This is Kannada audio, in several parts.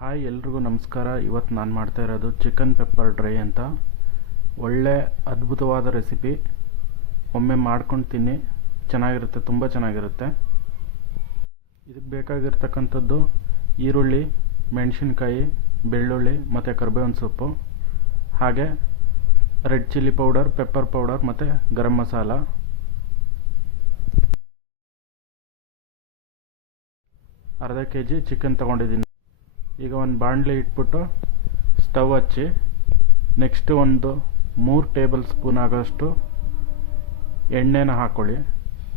ಹಾಯ್ ಎಲ್ರಿಗೂ ನಮಸ್ಕಾರ. ಇವತ್ತು ನಾನು ಮಾಡ್ತಾ ಇರೋದು ಚಿಕನ್ ಪೆಪ್ಪರ್ ಡ್ರೈ ಅಂತ. ಒಳ್ಳೆ ಅದ್ಭುತವಾದ ರೆಸಿಪಿ. ಒಮ್ಮೆ ಮಾಡ್ಕೊಂಡು ತಿನ್ನಿ, ಚೆನ್ನಾಗಿರುತ್ತೆ, ತುಂಬ ಚೆನ್ನಾಗಿರುತ್ತೆ. ಇದಕ್ಕೆ ಬೇಕಾಗಿರ್ತಕ್ಕಂಥದ್ದು ಈರುಳ್ಳಿ, ಮೆಣಸಿನ್ಕಾಯಿ, ಬೆಳ್ಳುಳ್ಳಿ ಮತ್ತು ಕರಿಬೇವಿನ ಸೊಪ್ಪು, ಹಾಗೆ red chilli powder, pepper powder ಮತ್ತು ಗರಂ ಮಸಾಲ. ಅರ್ಧ kg ಚಿಕನ್ ತೊಗೊಂಡಿದ್ದೀನಿ. ಈಗ ಒಂದು ಬಾಣಲೆ ಇಟ್ಬಿಟ್ಟು ಸ್ಟವ್ ಹಚ್ಚಿ, ನೆಕ್ಸ್ಟು ಒಂದು 3 ಟೇಬಲ್ ಸ್ಪೂನ್ ಆಗೋಷ್ಟು ಎಣ್ಣೆನ ಹಾಕ್ಕೊಳ್ಳಿ.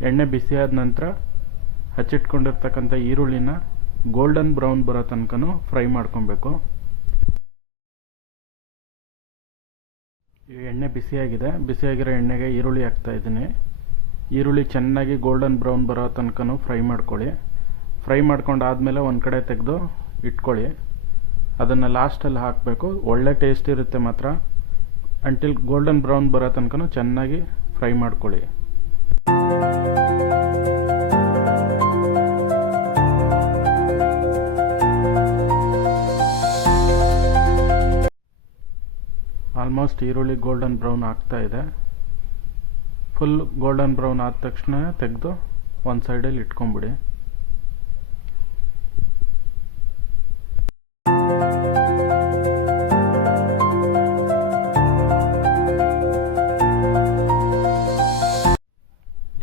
ಎಣ್ಣೆ ಬಿಸಿಯಾದ ನಂತರ ಹಚ್ಚಿಟ್ಕೊಂಡಿರ್ತಕ್ಕಂಥ ಈರುಳ್ಳಿನ ಗೋಲ್ಡನ್ ಬ್ರೌನ್ ಬರೋ ತನಕ ಫ್ರೈ ಮಾಡ್ಕೊಬೇಕು. ಈಗ ಎಣ್ಣೆ ಬಿಸಿಯಾಗಿರೋ ಎಣ್ಣೆಗೆ ಈರುಳ್ಳಿ ಹಾಕ್ತಾಯಿದ್ದೀನಿ. ಈರುಳ್ಳಿ ಚೆನ್ನಾಗಿ ಗೋಲ್ಡನ್ ಬ್ರೌನ್ ಬರೋ ತನಕ ಫ್ರೈ ಮಾಡ್ಕೊಳ್ಳಿ. ಫ್ರೈ ಮಾಡ್ಕೊಂಡಾದಮೇಲೆ ಒಂದು ಕಡೆ ತೆಗೆದು ಇಟ್ಕೊಳ್ಳಿ. ಅದನ್ನು ಲಾಸ್ಟಲ್ಲಿ ಹಾಕಬೇಕು. ಒಳ್ಳೆ ಟೇಸ್ಟ್ ಇರುತ್ತೆ ಮಾತ್ರ. ಅಂಟಿಲ್ ಗೋಲ್ಡನ್ ಬ್ರೌನ್ ಬರೋ ತನಕ ಚೆನ್ನಾಗಿ ಫ್ರೈ ಮಾಡ್ಕೊಳ್ಳಿ. ಆಲ್ಮೋಸ್ಟ್ ಈರುಳ್ಳಿ ಗೋಲ್ಡನ್ ಬ್ರೌನ್ ಆಗ್ತಾ ಇದೆ. ಫುಲ್ ಗೋಲ್ಡನ್ ಬ್ರೌನ್ ಆದ ತಕ್ಷಣ ತೆಗೆದು ಒಂದು ಸೈಡಲ್ಲಿ ಇಟ್ಕೊಂಬಿಡಿ.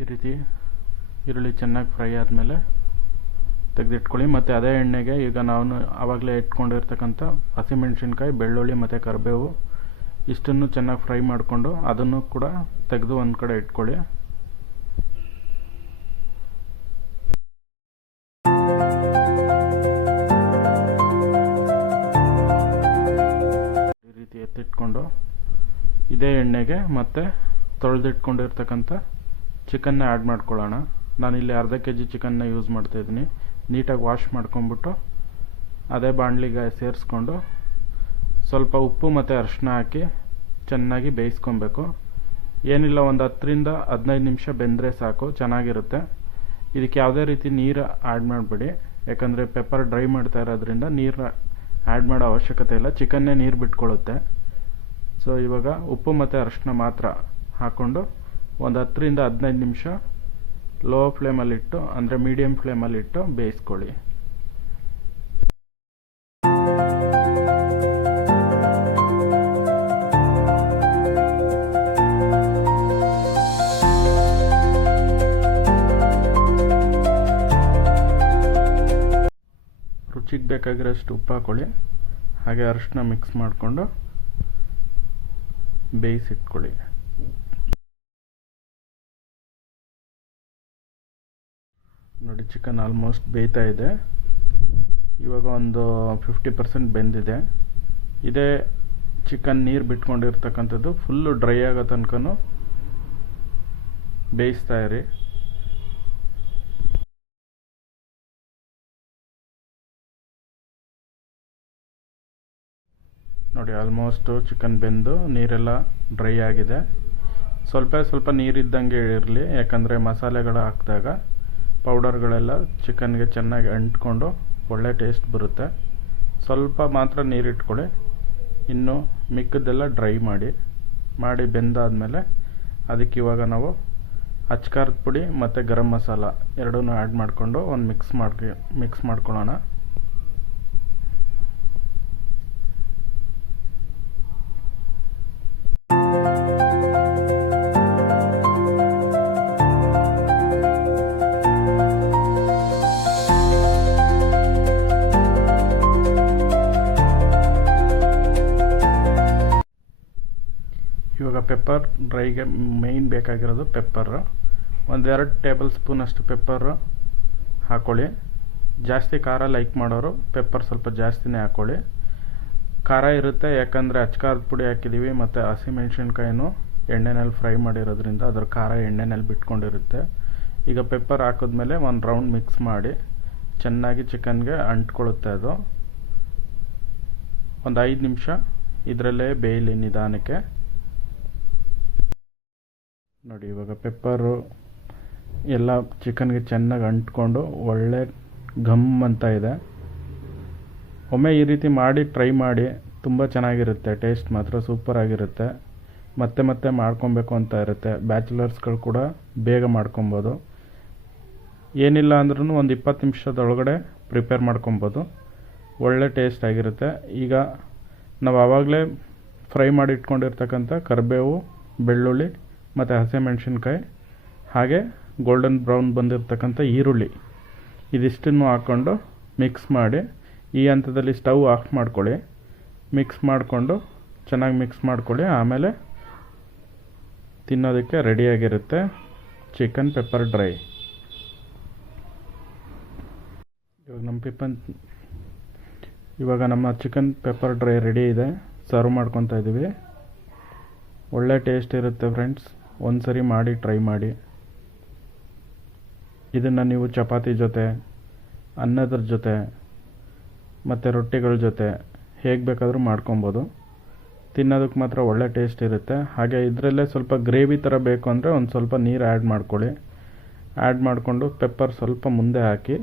ಈ ರೀತಿ ಈರುಳ್ಳಿ ಚೆನ್ನಾಗಿ ಫ್ರೈ ಆದಮೇಲೆ ತೆಗೆದಿಟ್ಕೊಳ್ಳಿ. ಮತ್ತು ಅದೇ ಎಣ್ಣೆಗೆ ಈಗ ನಾವು ಆವಾಗಲೇ ಇಟ್ಕೊಂಡಿರ್ತಕ್ಕಂಥ ಹಸಿಮೆಣಸಿನ್ಕಾಯಿ, ಬೆಳ್ಳುಳ್ಳಿ ಮತ್ತು ಕರಿಬೇವು ಇಷ್ಟನ್ನು ಚೆನ್ನಾಗಿ ಫ್ರೈ ಮಾಡಿಕೊಂಡು ಅದನ್ನು ಕೂಡ ತೆಗೆದು ಒಂದು ಕಡೆ ಇಟ್ಕೊಳ್ಳಿ. ಈ ರೀತಿ ಎತ್ತಿಟ್ಕೊಂಡು ಇದೇ ಎಣ್ಣೆಗೆ ಮತ್ತೆ ತೊಳೆದಿಟ್ಕೊಂಡಿರ್ತಕ್ಕಂಥ ಚಿಕನ್ನ ಆ್ಯಡ್ ಮಾಡ್ಕೊಳ್ಳೋಣ. ನಾನಿಲ್ಲಿ ಅರ್ಧ kg ಚಿಕನ್ನ ಯೂಸ್ ಮಾಡ್ತಾಯಿದ್ದೀನಿ. ನೀಟಾಗಿ ವಾಶ್ ಮಾಡ್ಕೊಂಬಿಟ್ಟು ಅದೇ ಬಾಣಲಿಗೆ ಸೇರಿಸ್ಕೊಂಡು ಸ್ವಲ್ಪ ಉಪ್ಪು ಮತ್ತು ಅರಿಶಿನ ಹಾಕಿ ಚೆನ್ನಾಗಿ ಬೇಯಿಸ್ಕೊಬೇಕು. ಏನಿಲ್ಲ, ಒಂದು 10ರಿಂದ 15 ನಿಮಿಷ ಬೆಂದರೆ ಸಾಕು, ಚೆನ್ನಾಗಿರುತ್ತೆ. ಇದಕ್ಕೆ ಯಾವುದೇ ರೀತಿ ನೀರು ಆ್ಯಡ್ ಮಾಡಬೇಡಿ, ಯಾಕಂದರೆ ಪೆಪ್ಪರ್ ಡ್ರೈ ಮಾಡ್ತಾ ಇರೋದ್ರಿಂದ ನೀರು ಆ್ಯಡ್ ಮಾಡೋ ಅವಶ್ಯಕತೆ ಇಲ್ಲ. ಚಿಕನ್ನೇ ನೀರು ಬಿಟ್ಕೊಳ್ಳುತ್ತೆ. ಸೊ ಇವಾಗ ಉಪ್ಪು ಮತ್ತು ಅರಿಶಿನ ಮಾತ್ರ ಹಾಕ್ಕೊಂಡು ಒಂದು 10ರಿಂದ 15 ನಿಮಿಷ ಲೋ ಫ್ಲೇಮಲ್ಲಿಟ್ಟು, ಅಂದರೆ ಮೀಡಿಯಮ್ ಫ್ಲೇಮಲ್ಲಿಟ್ಟು ಬೇಯಿಸ್ಕೊಳ್ಳಿ. ರುಚಿಗೆ ಬೇಕಾಗಿರೋಷ್ಟು ಉಪ್ಪು ಹಾಕ್ಕೊಳ್ಳಿ. ಹಾಗೆ ಅರಿಶಿನ ಮಿಕ್ಸ್ ಮಾಡಿಕೊಂಡು ಬೇಯಿಸಿಟ್ಕೊಳ್ಳಿ. ನೋಡಿ, ಚಿಕನ್ ಆಲ್ಮೋಸ್ಟ್ ಬೇಯ್ತಾ ಇದೆ. ಇವಾಗ ಒಂದು 50% ಬೆಂದಿದೆ. ಇದೇ ಚಿಕನ್ ನೀರು ಬಿಟ್ಕೊಂಡಿರ್ತಕ್ಕಂಥದ್ದು ಫುಲ್ಲು ಡ್ರೈ ಆಗೋ ತನಕ ಬೇಯಿಸ್ತಾ ಇರಿ. ನೋಡಿ, ಆಲ್ಮೋಸ್ಟು ಚಿಕನ್ ಬೆಂದು ನೀರೆಲ್ಲ ಡ್ರೈ ಆಗಿದೆ. ಸ್ವಲ್ಪ ನೀರಿದ್ದಂಗೆ ಇರಲಿ, ಯಾಕಂದರೆ ಮಸಾಲೆಗಳು ಹಾಕಿದಾಗ ಪೌಡರ್ಗಳೆಲ್ಲ ಚಿಕನ್ಗೆ ಚೆನ್ನಾಗಿ ಅಂಟ್ಕೊಂಡು ಒಳ್ಳೆ ಟೇಸ್ಟ್ ಬರುತ್ತೆ. ಸ್ವಲ್ಪ ಮಾತ್ರ ನೀರಿಟ್ಕೊಳ್ಳಿ. ಇನ್ನು ಮಿಕ್ಕದ್ದೆಲ್ಲ ಡ್ರೈ ಮಾಡಿ ಬೆಂದಾದಮೇಲೆ ಅದಕ್ಕೆ ಇವಾಗ ನಾವು ಅಚ್ಕಾರದ ಪುಡಿ ಮತ್ತು ಗರಂ ಮಸಾಲ ಎರಡೂ ಆ್ಯಡ್ ಮಾಡಿಕೊಂಡು ಒಂದು ಮಿಕ್ಸ್ ಮಾಡ್ಕೊಳ್ಳೋಣ. ಇವಾಗ ಪೆಪ್ಪರ್ ಡ್ರೈಗೆ ಮೇಯ್ನ್ ಬೇಕಾಗಿರೋದು ಪೆಪ್ಪರು. 1-2 ಟೇಬಲ್ ಸ್ಪೂನ್ ಅಷ್ಟು ಪೆಪ್ಪರು ಹಾಕ್ಕೊಳ್ಳಿ. ಜಾಸ್ತಿ ಖಾರ ಲೈಕ್ ಮಾಡೋರು ಪೆಪ್ಪರ್ ಸ್ವಲ್ಪ ಜಾಸ್ತಿನೇ ಹಾಕ್ಕೊಳ್ಳಿ. ಖಾರ ಇರುತ್ತೆ, ಯಾಕಂದರೆ ಅಚ್ಕಾರದ ಪುಡಿ ಹಾಕಿದ್ದೀವಿ ಮತ್ತು ಹಸಿಮೆಣ್ಸಿನ್ಕಾಯಿನೂ ಎಣ್ಣೆನಲ್ಲಿ ಫ್ರೈ ಮಾಡಿರೋದ್ರಿಂದ ಅದರ ಖಾರ ಎಣ್ಣೆನಲ್ಲಿ ಬಿಟ್ಕೊಂಡಿರುತ್ತೆ. ಈಗ ಪೆಪ್ಪರ್ ಹಾಕಿದ್ಮೇಲೆ ಒಂದು ರೌಂಡ್ ಮಿಕ್ಸ್ ಮಾಡಿ ಚೆನ್ನಾಗಿ ಚಿಕನ್ಗೆ ಅಂಟ್ಕೊಳ್ಳುತ್ತೆ. ಅದು ಒಂದು 5 ನಿಮಿಷ ಇದರಲ್ಲೇ ಬೇಯಲಿ ನಿಧಾನಕ್ಕೆ. ನೋಡಿ, ಇವಾಗ ಪೆಪ್ಪರು ಎಲ್ಲ ಚಿಕನ್ಗೆ ಚೆನ್ನಾಗಿ ಅಂಟ್ಕೊಂಡು ಒಳ್ಳೆ ಘಮ್ ಅಂತ ಇದೆ. ಒಮ್ಮೆ ಈ ರೀತಿ ಮಾಡಿ ಟ್ರೈ ಮಾಡಿ, ತುಂಬ ಚೆನ್ನಾಗಿರುತ್ತೆ. ಟೇಸ್ಟ್ ಮಾತ್ರ ಸೂಪರಾಗಿರುತ್ತೆ. ಮತ್ತೆ ಮತ್ತೆ ಮಾಡ್ಕೊಬೇಕು ಅಂತ ಇರುತ್ತೆ. ಬ್ಯಾಚುಲರ್ಸ್ಗಳು ಕೂಡ ಬೇಗ ಮಾಡ್ಕೊಬೋದು. ಏನಿಲ್ಲ ಅಂದ್ರೂ ಒಂದು 20 ನಿಮಿಷದೊಳಗಡೆ ಪ್ರಿಪೇರ್ ಮಾಡ್ಕೊಬೋದು. ಒಳ್ಳೆ ಟೇಸ್ಟ್ ಆಗಿರುತ್ತೆ. ಈಗ ನಾವು ಆವಾಗಲೇ ಫ್ರೈ ಮಾಡಿ ಇಟ್ಕೊಂಡಿರ್ತಕ್ಕಂಥ ಕರಿಬೇವು, ಬೆಳ್ಳುಳ್ಳಿ ಮತ್ತು ಹಸಿಮೆಣಸಿನ್ಕಾಯಿ, ಹಾಗೆ ಗೋಲ್ಡನ್ ಬ್ರೌನ್ ಬಂದಿರತಕ್ಕಂಥ ಈರುಳ್ಳಿ, ಇದಿಷ್ಟನ್ನು ಹಾಕ್ಕೊಂಡು ಮಿಕ್ಸ್ ಮಾಡಿ, ಈ ಹಂತದಲ್ಲಿ ಸ್ಟವ್ ಆಫ್ ಮಾಡ್ಕೊಳ್ಳಿ. ಮಿಕ್ಸ್ ಮಾಡಿಕೊಂಡು ಚೆನ್ನಾಗಿ ಮಿಕ್ಸ್ ಮಾಡ್ಕೊಳ್ಳಿ. ಆಮೇಲೆ ತಿನ್ನೋದಕ್ಕೆ ರೆಡಿಯಾಗಿರುತ್ತೆ ಚಿಕನ್ ಪೆಪ್ಪರ್ ಡ್ರೈ. ಇವಾಗ ನಮ್ಮ ಚಿಕನ್ ಪೆಪ್ಪರ್ ಡ್ರೈ ರೆಡಿ ಇದೆ. ಸರ್ವ್ ಮಾಡ್ಕೊತಾ ಇದ್ದೀವಿ. ಒಳ್ಳೆ ಟೇಸ್ಟ್ ಇರುತ್ತೆ ಫ್ರೆಂಡ್ಸ್. ಒಂದು ಸರಿ ಮಾಡಿ ಟ್ರೈ ಮಾಡಿ. ಇದನ್ನು ನೀವು ಚಪಾತಿ ಜೊತೆ, ಅನ್ನದ ಜೊತೆ ಮತ್ತು ರೊಟ್ಟಿಗಳ ಜೊತೆ ಹೇಗೆ ಬೇಕಾದರೂ ಮಾಡ್ಕೊಬೋದು. ತಿನ್ನೋದಕ್ಕೆ ಮಾತ್ರ ಒಳ್ಳೆ ಟೇಸ್ಟ್ ಇರುತ್ತೆ. ಹಾಗೆ ಇದರಲ್ಲೇ ಸ್ವಲ್ಪ ಗ್ರೇವಿ ಥರ ಬೇಕು ಅಂದರೆ ಒಂದು ಸ್ವಲ್ಪ ನೀರು ಆ್ಯಡ್ ಮಾಡ್ಕೊಳ್ಳಿ. ಆ್ಯಡ್ ಮಾಡಿಕೊಂಡು ಪೆಪ್ಪರ್ ಸ್ವಲ್ಪ ಮುಂದೆ ಹಾಕಿ,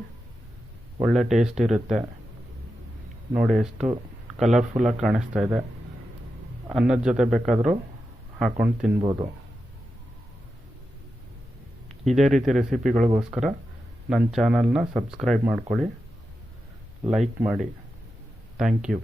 ಒಳ್ಳೆ ಟೇಸ್ಟ್ ಇರುತ್ತೆ. ನೋಡಿ ಎಷ್ಟು ಕಲರ್ಫುಲ್ಲಾಗಿ ಕಾಣಿಸ್ತಾ ಇದೆ. ಅನ್ನದ ಜೊತೆ ಬೇಕಾದರೂ ಹಾಕ್ಕೊಂಡು ತಿನ್ಬೋದು. ಇದೇ ರೀತಿ ರೆಸಿಪಿಗಳಿಗೋಸ್ಕರ ನನ್ನ ಚಾನಲ್ನ ಸಬ್ಸ್ಕ್ರೈಬ್ ಮಾಡ್ಕೊಳ್ಳಿ, ಲೈಕ್ ಮಾಡಿ. Thank you.